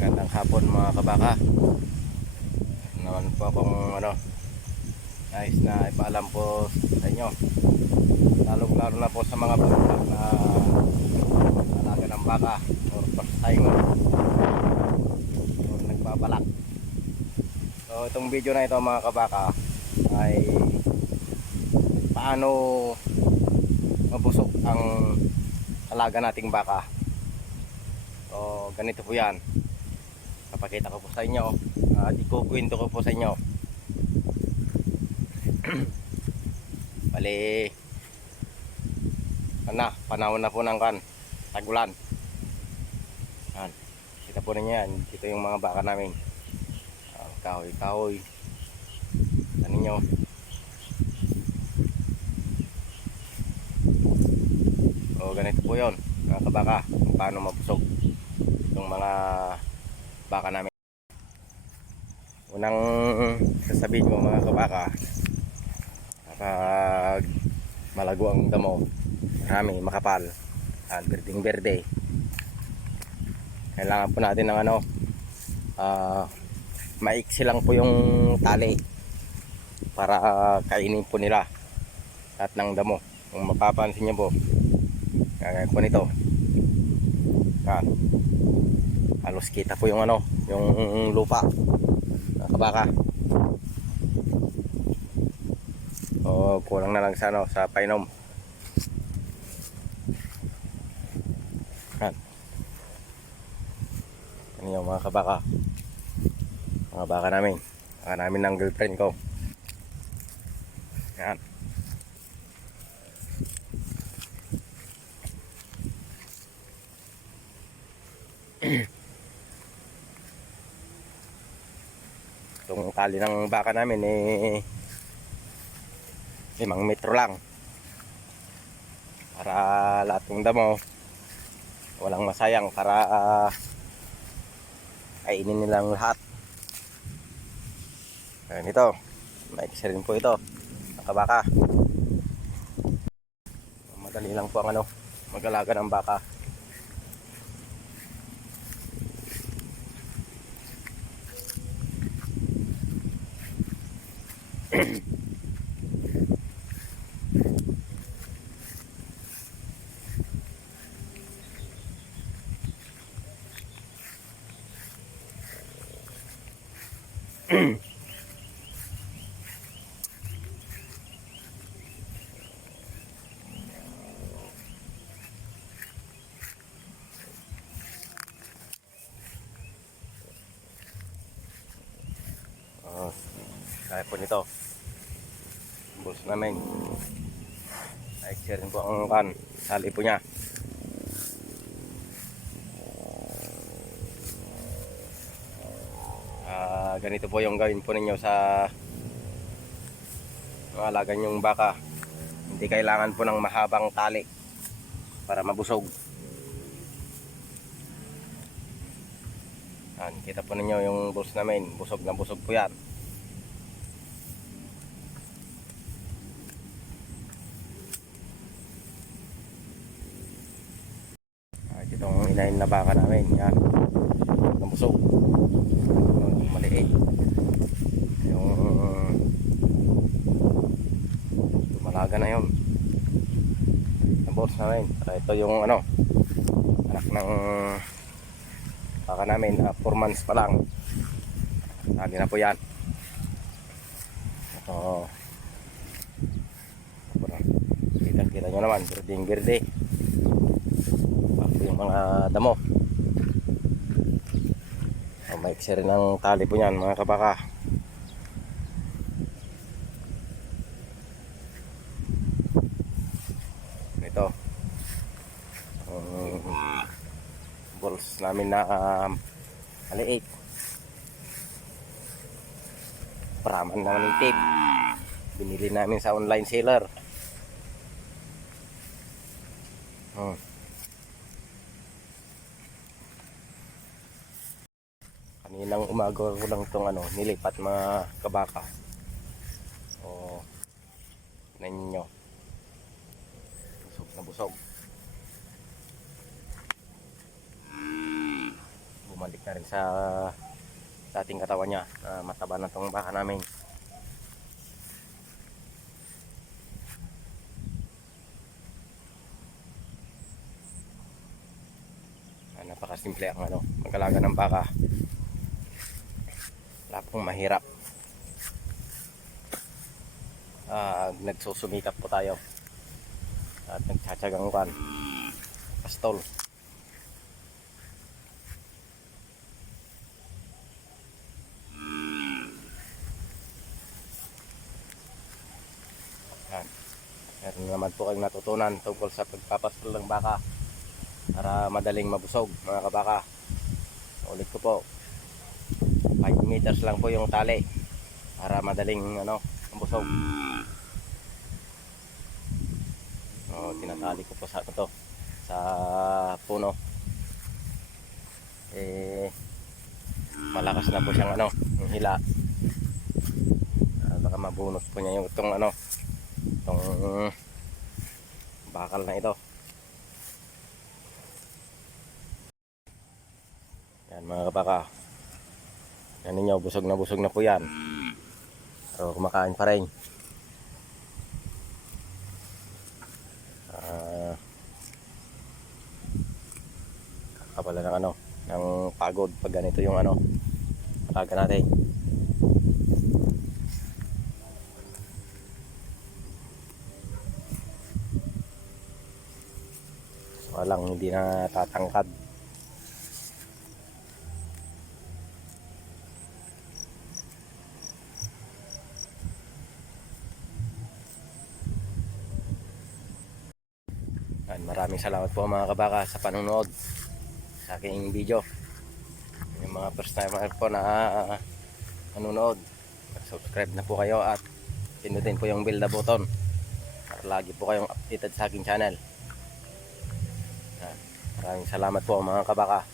Magandang hapon mga kabaka. Naman po akong ano, nais na ipaalam po sa inyo. Lalong lalo na po sa mga bata na alaga ng baka or time or nagbabalak. So itong video na ito mga kabaka ay paano mabusok ang alaga nating baka. So ganito po yan papakita ko po sa inyo at ikukwento ko po sa inyo. Bali ano panahon na po ng kan tagulan. Yan kita po ninyo yan dito yung mga baka namin. Uh, kahoy kahoy ano ninyo. O ganito po yon mga kabaka kung paano mabusog yung mga baka namin. Unang sasabihin ko mga kabaka, kapag malago ang damo, marami, makapal, at berding berde, kailangan po natin ng ano, ah, maiksi lang po yung tali para kainin po nila at ng damo. Kung mapapansin nyo po, kagaya po nito, halos kita po yung ano yung lupa. Mga kabaka. O kulang na lang sa ano sa painom. Yan. Ano yung mga kabaka. Mga baka namin. Baka namin ng girlfriend ko. Yan itong tali ng baka namin eh limang metro lang. Para lahat ng damo walang masayang para uh, kainin nilang lahat. Ayan ito. Maiksi rin po ito nakabaka madali lang po ang ano mag-alaga ng baka Oh, kaya po nito. Boss namin. Rin po ang kan. Sali po niya. Ah, ganito po yung gawin po ninyo sa mga alaga yung baka. Hindi kailangan po ng mahabang tali para mabusog. Yan, kita po ninyo yung boss namin. Busog na busog po yan. Inahin na baka namin. Yan. Nabusog. Yung maliit. Yung tumalaga na yun. Ang boss namin. Saka ito yung ano anak ng baka namin 4 months pa lang lagi na po yan ito kita kita nyo naman birding birde yung mga damo. Oh, may rin ng tali po yan mga kabaka. Ito. Um, balls namin na um, maliit. Paraman naman ng tape. Binili namin sa online seller. Hmm. Kaninang umaga ko lang itong ano, nilipat mga kabaka o ninyo busog na busog bumalik na rin sa dating katawan niya na mataba na tong baka namin. Ah, napakasimple ang ano, mag-alaga ng baka. Wala pong mahirap. Ah, nagsusumikap po tayo. At nagtsatsagang kan. Pastol. Yan. Meron naman po kayong natutunan tungkol sa pagpapastol ng baka para madaling mabusog mga kabaka. Ulit ko po. 5 meters lang po yung tali para madaling ano, mabusog. Oh, tinatali ko po sa ano to sa puno. Eh malakas na po siyang ano, yung hila. Ah, baka mabunot po niya yung itong ano, itong bakal na ito. Yan mga kabaka. Yan ninyo, busog na busog na po yan. Pero kumakain pa rin. Ah, kakabala ng ano, ng pagod pag ganito yung ano, alaga natin. Walang hindi na tatangkad. Yan, maraming salamat po mga kabaka sa panonood sa aking video. Yung mga first timer po na uh, nanonood, subscribe na po kayo at pinutin po yung bell na button para lagi po kayong updated sa aking channel. Yan, maraming salamat po mga kabaka.